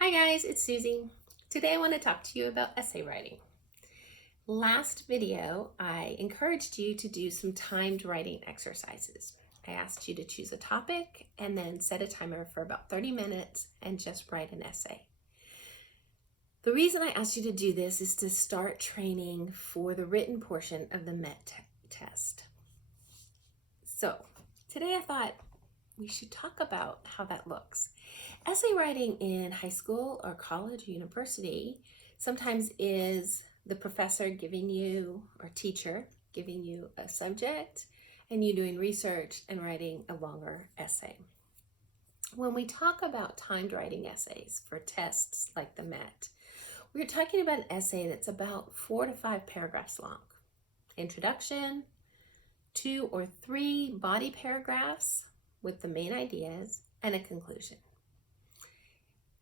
Hi guys, it's Susie. Today I want to talk to you about essay writing. Last video, I encouraged you to do some timed writing exercises. I asked you to choose a topic and then set a timer for about 30 minutes and just write an essay. The reason I asked you to do this is to start training for the written portion of the MET test. So today I thought we should talk about how that looks. Essay writing in high school or college or university sometimes is the professor giving you, or teacher giving you a subject, and you doing research and writing a longer essay. When we talk about timed writing essays for tests like the MET, we're talking about an essay that's about 4 to 5 paragraphs long. Introduction, 2 or 3 body paragraphs with the main ideas, and a conclusion.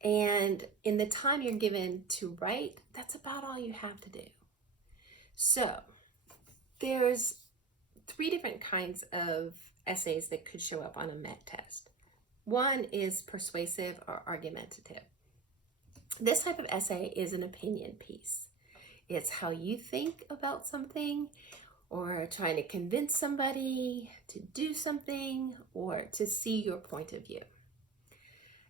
And in the time you're given to write, that's about all you have to do. So there's 3 different kinds of essays that could show up on a MET test. One is persuasive or argumentative. This type of essay is an opinion piece. It's how you think about something, or trying to convince somebody to do something, or to see your point of view.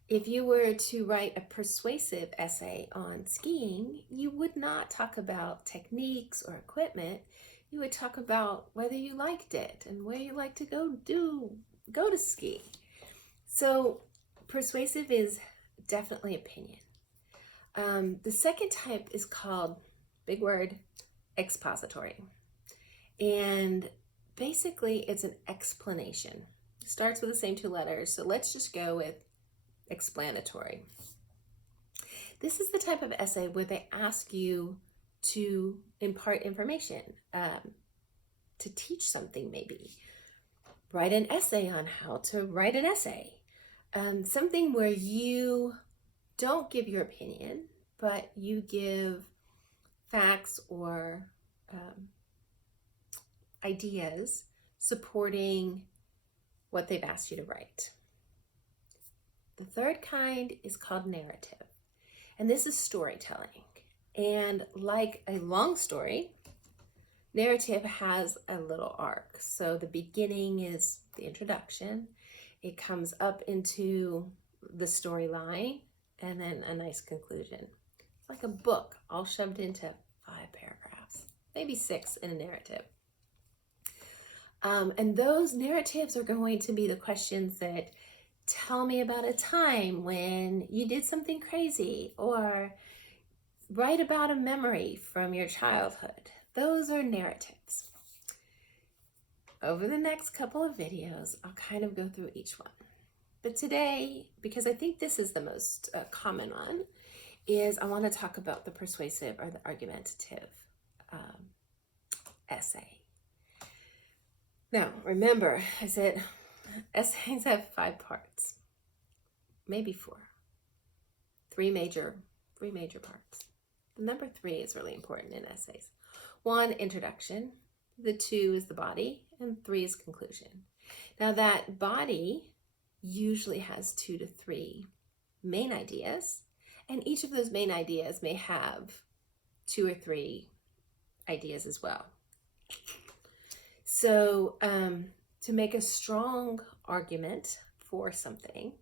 If you were to write a persuasive essay on skiing, you would not talk about techniques or equipment. You would talk about whether you liked it and where you like to go to ski. So persuasive is definitely opinion. The second type is called, big word, expository. And basically it's an explanation. It starts with the same 2 letters. So let's just go with explanatory. This is the type of essay where they ask you to impart information, to teach something maybe. Write an essay on how to write an essay. Something where you don't give your opinion, but you give facts or ideas supporting what they've asked you to write. The third kind is called narrative, and this is storytelling. And like a long story, narrative has a little arc. So the beginning is the introduction, it comes up into the storyline, and then a nice conclusion. It's like a book all shoved into 5 paragraphs, maybe 6 in a narrative. And those narratives are going to be the questions that tell me about a time when you did something crazy, or write about a memory from your childhood. Those are narratives. Over the next couple of videos, I'll kind of go through each one. But today, because I think this is the most common one, is I want to talk about the persuasive or the argumentative essay. Now, remember, I said essays have 5 parts, maybe 4, 3 major parts. The number 3 is really important in essays. 1, introduction. The 2 is the body, and 3 is conclusion. Now that body usually has 2 to 3 main ideas, and each of those main ideas may have 2 or 3 ideas as well. So to make a strong argument for something,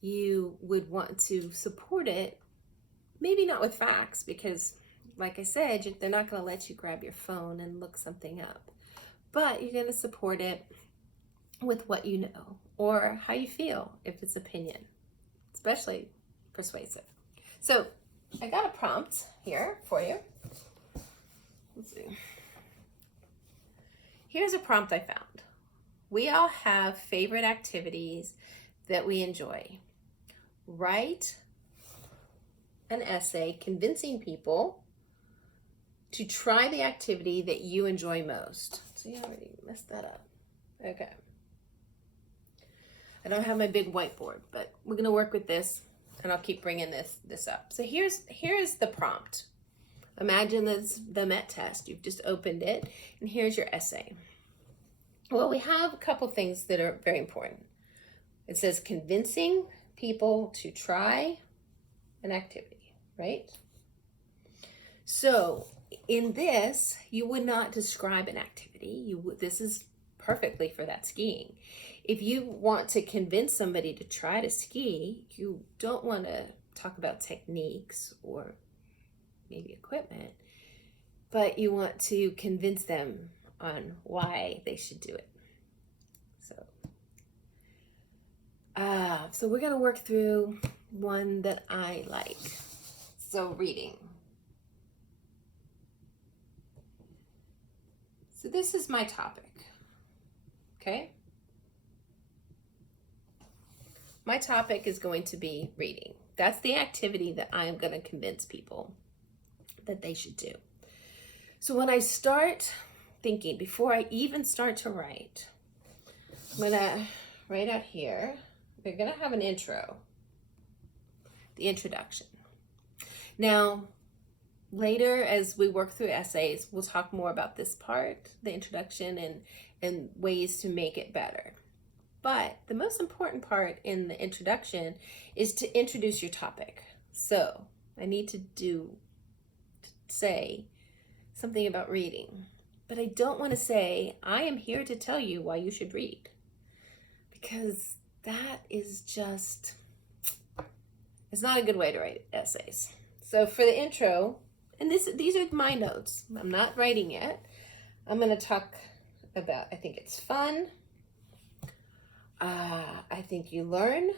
you would want to support it, maybe not with facts, because like I said, they're not going to let you grab your phone and look something up, but you're going to support it with what you know or how you feel if it's opinion, especially persuasive. So I got a prompt here for you. Let's see. Here's a prompt I found. We all have favorite activities that we enjoy. Write an essay convincing people to try the activity that you enjoy most. See, I already messed that up. Okay. I don't have my big whiteboard, but we're going to work with this, and I'll keep bringing this up. So here's the prompt. Imagine this, the MET test. You've just opened it, and here's your essay. Well, we have a couple things that are very important. It says convincing people to try an activity, right? So in this, you would not describe an activity. This is perfectly for that skiing. If you want to convince somebody to try to ski, you don't want to talk about techniques or maybe equipment, but you want to convince them on why they should do it. So we're going to work through one that I like. So reading. So this is my topic, okay? My topic is going to be reading. That's the activity that I am going to convince people that they should do. So when I start thinking, before I even start to write, I'm going to write out here, we're going to have an intro, the introduction. Now, later, as we work through essays, we'll talk more about this part, the introduction, and ways to make it better. But the most important part in the introduction is to introduce your topic. So I need to say something about reading. But I don't want to say, I am here to tell you why you should read. Because that is just, it's not a good way to write essays. So for the intro, and these are my notes. I'm not writing yet. I'm going to talk about, I think it's fun. I think you learn.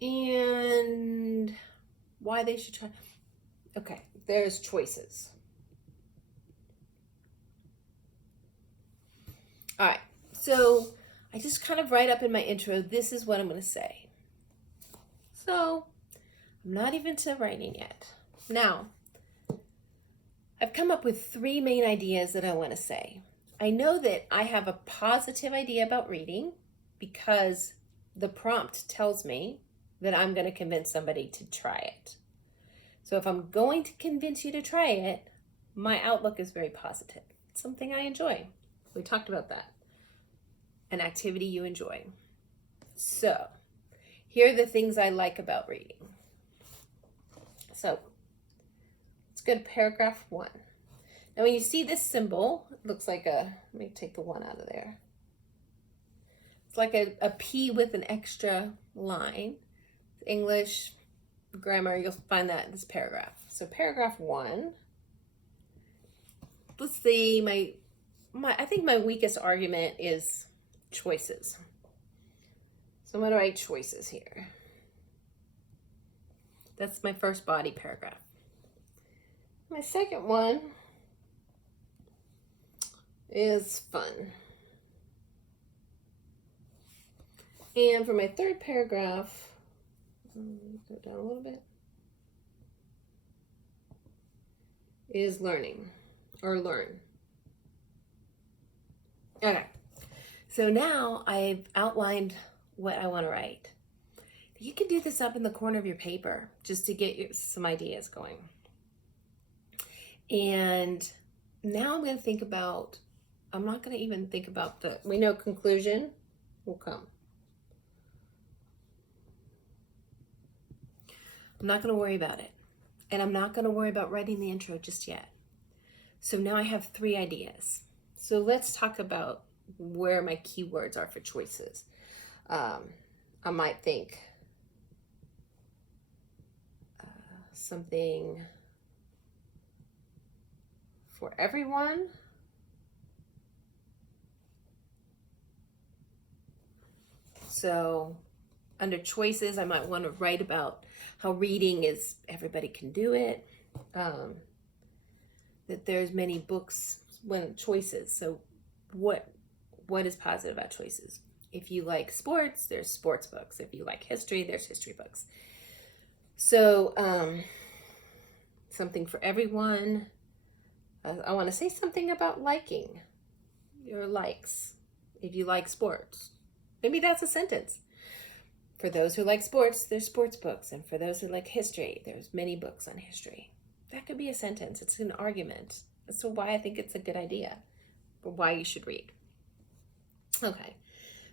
And why they should try. Okay, there's choices. All right, so I just kind of write up in my intro, this is what I'm going to say. So I'm not even to writing yet. Now, I've come up with 3 main ideas that I want to say. I know that I have a positive idea about reading because the prompt tells me that I'm going to convince somebody to try it. So if I'm going to convince you to try it, my outlook is very positive. It's something I enjoy. We talked about that. An activity you enjoy. So here are the things I like about reading. So let's go to paragraph 1. Now when you see this symbol, it looks like let me take the 1 out of there. It's like a P with an extra line. English grammar, you'll find that in this paragraph. So paragraph 1, let's see, I think my weakest argument is choices. So I'm going to write choices here. That's my first body paragraph. My second one is fun. And for my third paragraph, go down a little bit, is learning or learn. Okay, so now I've outlined what I want to write. You can do this up in the corner of your paper just to get some ideas going. And now I'm going to think about, I'm not going to even think about we know conclusion will come. I'm not going to worry about it. And I'm not going to worry about writing the intro just yet. So now I have 3 ideas. So let's talk about where my keywords are for choices. I might think something for everyone. So under choices, I might want to write about how reading is, everybody can do it. That there's many books when choices. So what is positive about choices? If you like sports, there's sports books. If you like history, there's history books. So something for everyone. I want to say something about liking, your likes. If you like sports, maybe that's a sentence. For those who like sports, there's sports books. And for those who like history, there's many books on history. That could be a sentence. It's an argument as to why I think it's a good idea or why you should read. Okay.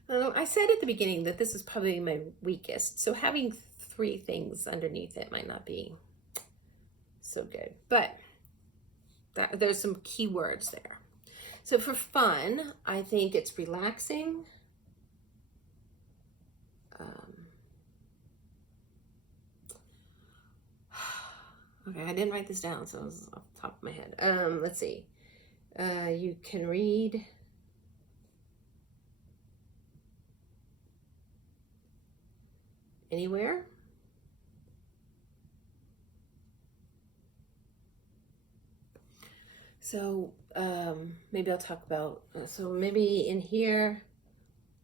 I said at the beginning that this is probably my weakest, so having 3 things underneath it might not be so good, but there's some key words there. So for fun, I think it's relaxing. Okay, I didn't write this down, so it was off the top of my head. Let's see. You can read anywhere. So maybe I'll talk about, so maybe in here,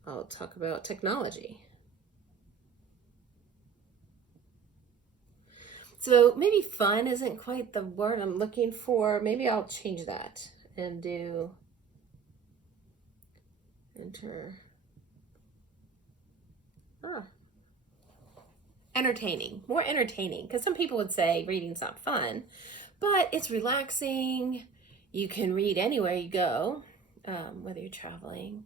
I'll talk about technology. So maybe fun isn't quite the word I'm looking for. Maybe I'll change that and do entertaining, more entertaining, because some people would say reading's not fun, but it's relaxing. You can read anywhere you go, whether you're traveling.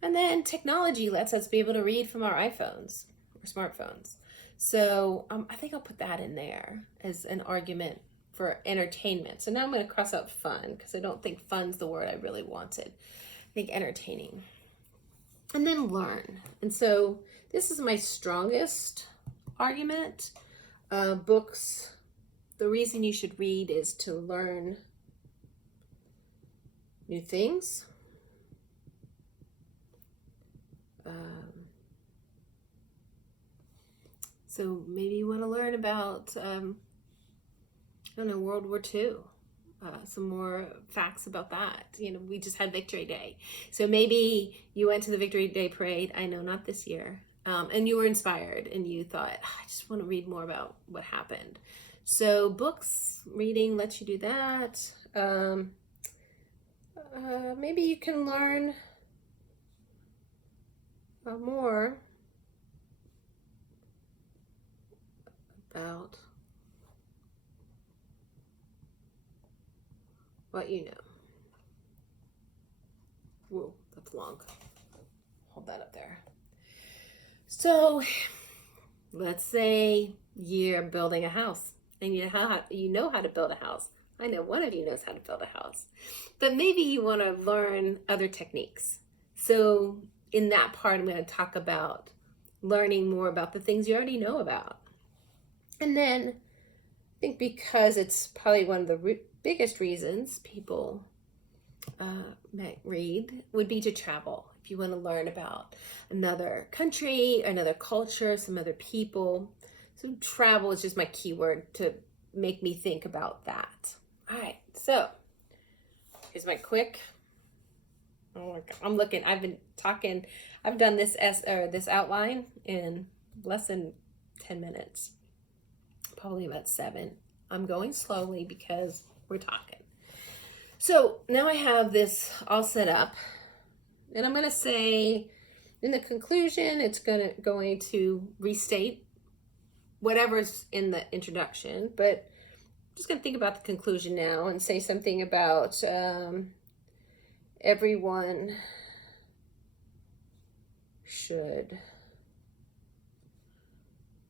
And then technology lets us be able to read from our iPhones or smartphones. So I think I'll put that in there as an argument for entertainment. So now I'm going to cross out fun because I don't think fun's the word I really wanted. I think entertaining. And then learn. And so this is my strongest argument. Books, the reason you should read is to learn new things. So maybe you want to learn about, I don't know, World War II. Some more facts about that. You know, we just had Victory Day. So maybe you went to the Victory Day parade. I know, not this year. And you were inspired and you thought, I just want to read more about what happened. So books, reading lets you do that. Maybe you can learn more about what you know. Whoa, that's long. Hold that up there. So let's say you're building a house and you know how to build a house. I know one of you knows how to build a house, but maybe you want to learn other techniques. So in that part, I'm going to talk about learning more about the things you already know about. And then I think because it's probably one of the biggest reasons people might read would be to travel. If you want to learn about another country, another culture, some other people. So travel is just my keyword to make me think about that. All right, so here's my quick. Oh my God, I'm looking. I've been talking. I've done this this outline in less than 10 minutes, probably about 7. I'm going slowly because we're talking. So now I have this all set up, and I'm going to say in the conclusion, it's going to restate whatever's in the introduction, but I'm just going to think about the conclusion now and say something about everyone should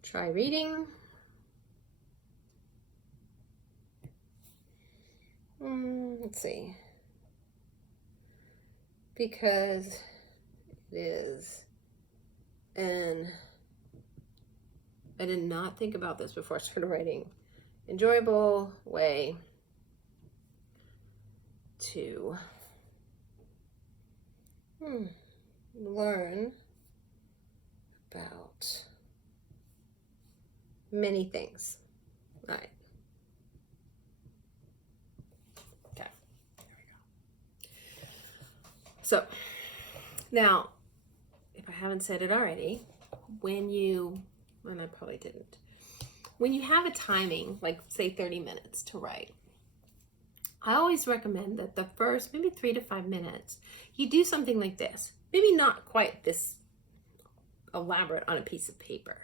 try reading. Let's see. Because it is an, I did not think about this before I started writing, enjoyable way to learn about many things. All right. Okay. There we go. So now, if I haven't said it already, and I probably didn't, when you have a timing, like say 30 minutes to write, I always recommend that the first maybe 3 to 5 minutes, you do something like this. Maybe not quite this elaborate on a piece of paper,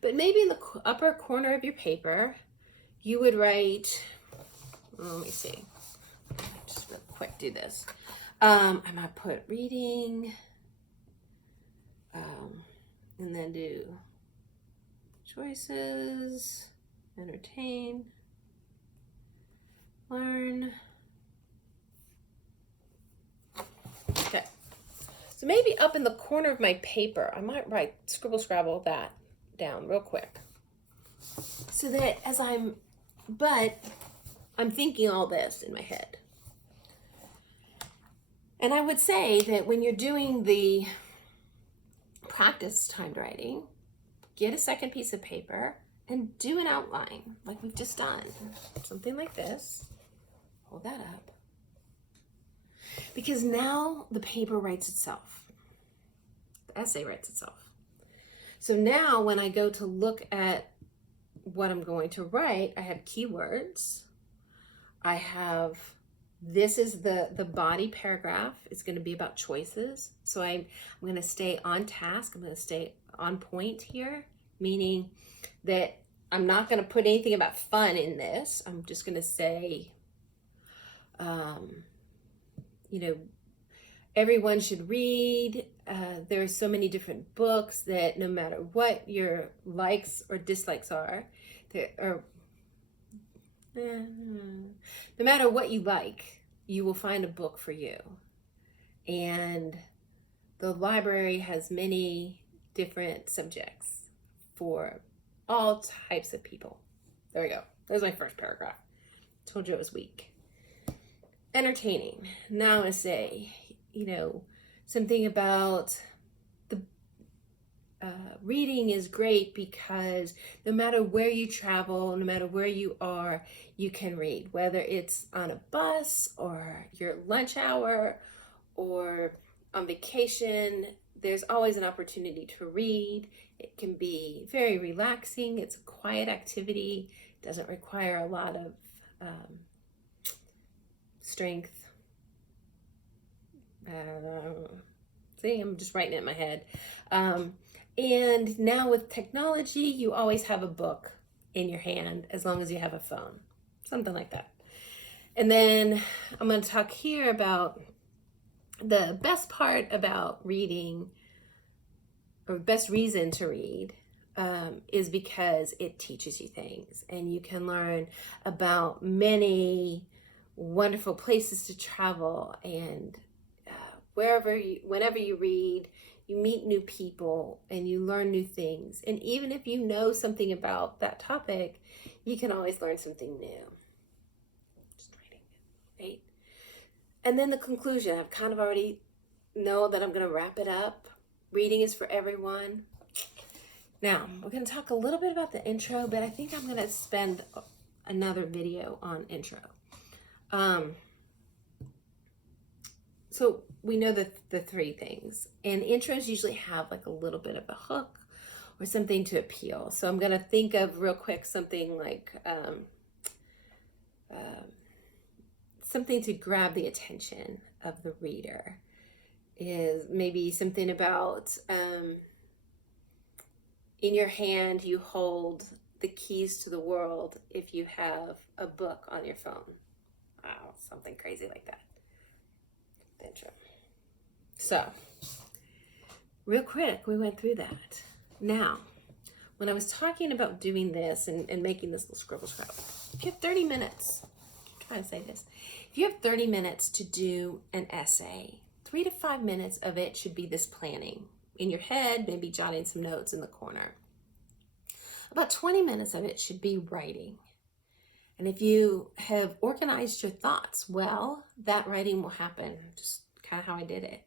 but maybe in the upper corner of your paper, you would write, let me see, just real quick do this. I might put reading and then do choices, entertain, learn. Okay. So maybe up in the corner of my paper, I might write, scribble scrabble that down real quick. So that but I'm thinking all this in my head. And I would say that when you're doing the practice timed writing, get a second piece of paper and do an outline like we've just done. Something like this. Hold that up. Because now the paper writes itself. The essay writes itself. So now when I go to look at what I'm going to write, I have keywords. I have, this is the body paragraph. It's going to be about choices. So I'm going to stay on task. I'm going to stay on point here, meaning that I'm not going to put anything about fun in this. I'm just going to say, everyone should read. There are so many different books that no matter what your likes or dislikes are, no matter what you like, you will find a book for you. And the library has many different subjects for all types of people. There we go. There's my first paragraph. Told you it was weak. Entertaining. Now I'm going to say, something about the reading is great because no matter where you travel, no matter where you are, you can read. Whether it's on a bus or your lunch hour or on vacation, there's always an opportunity to read. It can be very relaxing. It's a quiet activity. It doesn't require a lot of strength. See, I'm just writing it in my head. And now with technology, you always have a book in your hand as long as you have a phone, something like that. And then I'm going to talk here about the best part about reading, or best reason to read, is because it teaches you things and you can learn about many wonderful places to travel, and whenever you read, you meet new people and you learn new things. And even if you know something about that topic, you can always learn something new. Just writing it, right? And then the conclusion, I've kind of already know that I'm going to wrap it up. Reading is for everyone. Now, we're going to talk a little bit about the intro, but I think I'm going to spend another video on intro. So we know the three things, and intros usually have like a little bit of a hook or something to appeal. So I'm going to think of real quick something like something to grab the attention of the reader. Is maybe something about in your hand you hold the keys to the world if you have a book on your phone. Wow, something crazy like that. Intro. So, real quick, we went through that. Now, when I was talking about doing this and making this little scribble scrabble, if you have 30 minutes, I keep trying to say this, if you have 30 minutes to do an essay, 3 to 5 minutes of it should be this planning in your head, maybe jotting some notes in the corner. About 20 minutes of it should be writing. And if you have organized your thoughts well, that writing will happen, just kind of how I did it.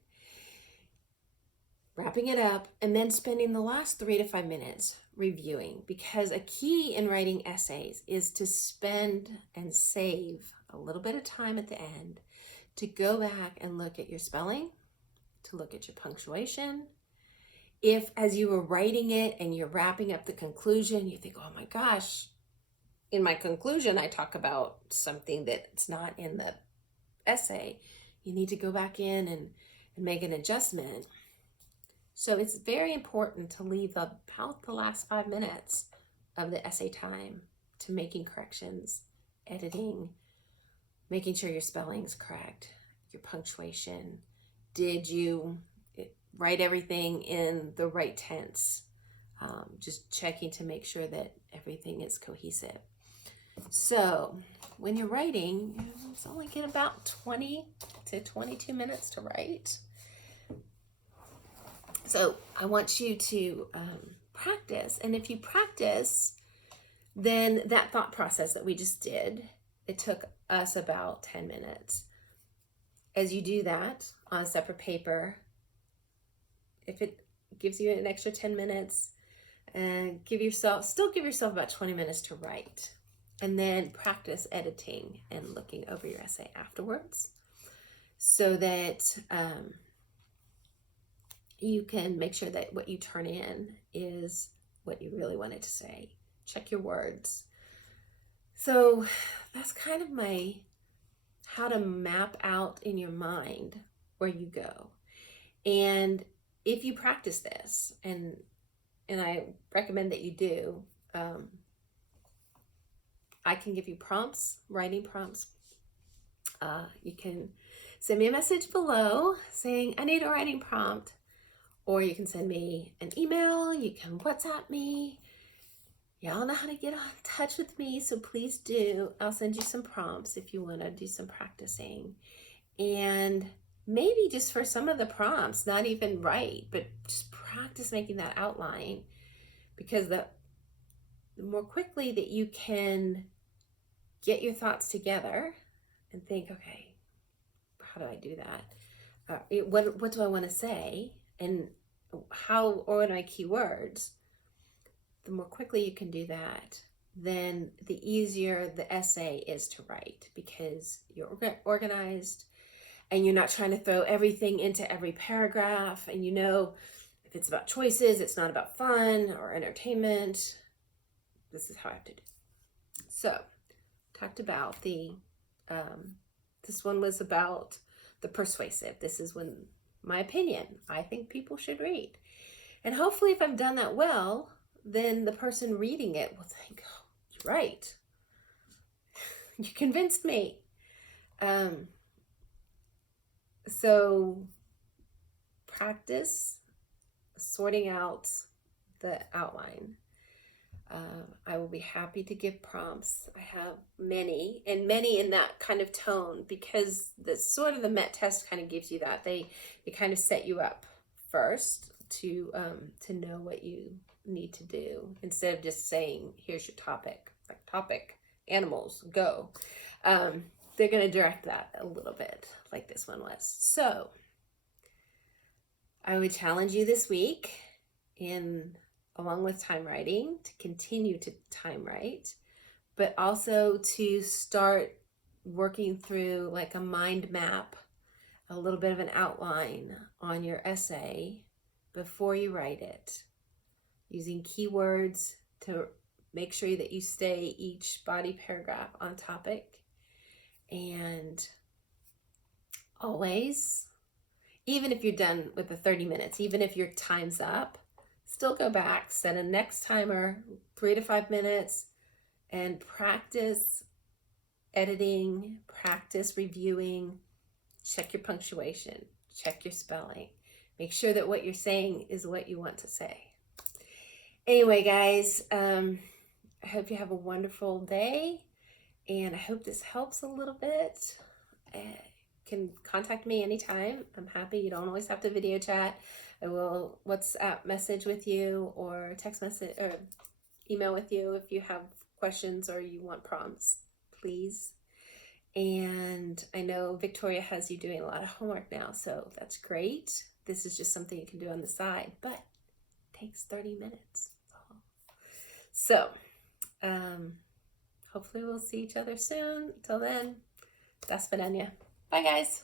Wrapping it up and then spending the last 3 to 5 minutes reviewing, because a key in writing essays is to spend and save a little bit of time at the end to go back and look at your spelling, to look at your punctuation. If as you were writing it and you're wrapping up the conclusion, you think, oh my gosh, in my conclusion, I talk about something that's not in the essay, you need to go back in and make an adjustment. So it's very important to leave about the last 5 minutes of the essay time to making corrections, editing, making sure your spelling's correct, your punctuation. Did you write everything in the right tense. Just checking to make sure that everything is cohesive. So when you're writing, it's only get about 20 to 22 minutes to write. So I want you to practice. And if you practice, then that thought process that we just did, it took us about 10 minutes. As you do that on a separate paper, if it gives you an extra 10 minutes, and still give yourself about 20 minutes to write, and then practice editing and looking over your essay afterwards so that you can make sure that what you turn in is what you really wanted to say. Check your words. So that's kind of how to map out in your mind where you go. And if you practice this, and I recommend that you do, I can give you prompts, writing prompts. You can send me a message below saying, I need a writing prompt, or you can send me an email, you can WhatsApp me. Y'all know how to get in touch with me, so please do. I'll send you some prompts if you want to do some practicing. And maybe just for some of the prompts, not even write, but just practice making that outline, because the more quickly that you can get your thoughts together and think, okay, how do I do that? What do I want to say? And what are my keywords? The more quickly you can do that, then the easier the essay is to write, because you're organized and you're not trying to throw everything into every paragraph. And if it's about choices, it's not about fun or entertainment. This is how I have to do it. So, talked about this one was about the persuasive. This is my opinion. I think people should read. And hopefully if I've done that well, then the person reading it will think, oh, you're right. You convinced me. So practice sorting out the outline. I will be happy to give prompts. I have many in that kind of tone, because the MET test kind of gives you that. They kind of set you up first to know what you need to do, instead of just saying, here's your topic, like topic, animals, go. They're going to direct that a little bit, like this one was. So I would challenge you this week, along with time writing, to continue to time write, but also to start working through like a mind map, a little bit of an outline on your essay before you write it, using keywords to make sure that you stay each body paragraph on topic. And always, even if you're done with the 30 minutes, even if your time's up, still go back, set a next timer, 3 to 5 minutes, and practice editing, practice reviewing, check your punctuation, check your spelling. Make sure that what you're saying is what you want to say. Anyway, guys, I hope you have a wonderful day, and I hope this helps a little bit. You can contact me anytime. I'm happy. You don't always have to video chat. I will WhatsApp message with you, or text message or email with you if you have questions or you want prompts, please. And I know Victoria has you doing a lot of homework now, so that's great. This is just something you can do on the side, but it takes 30 minutes. So, hopefully we'll see each other soon. Till then, das Vidania. Bye, guys.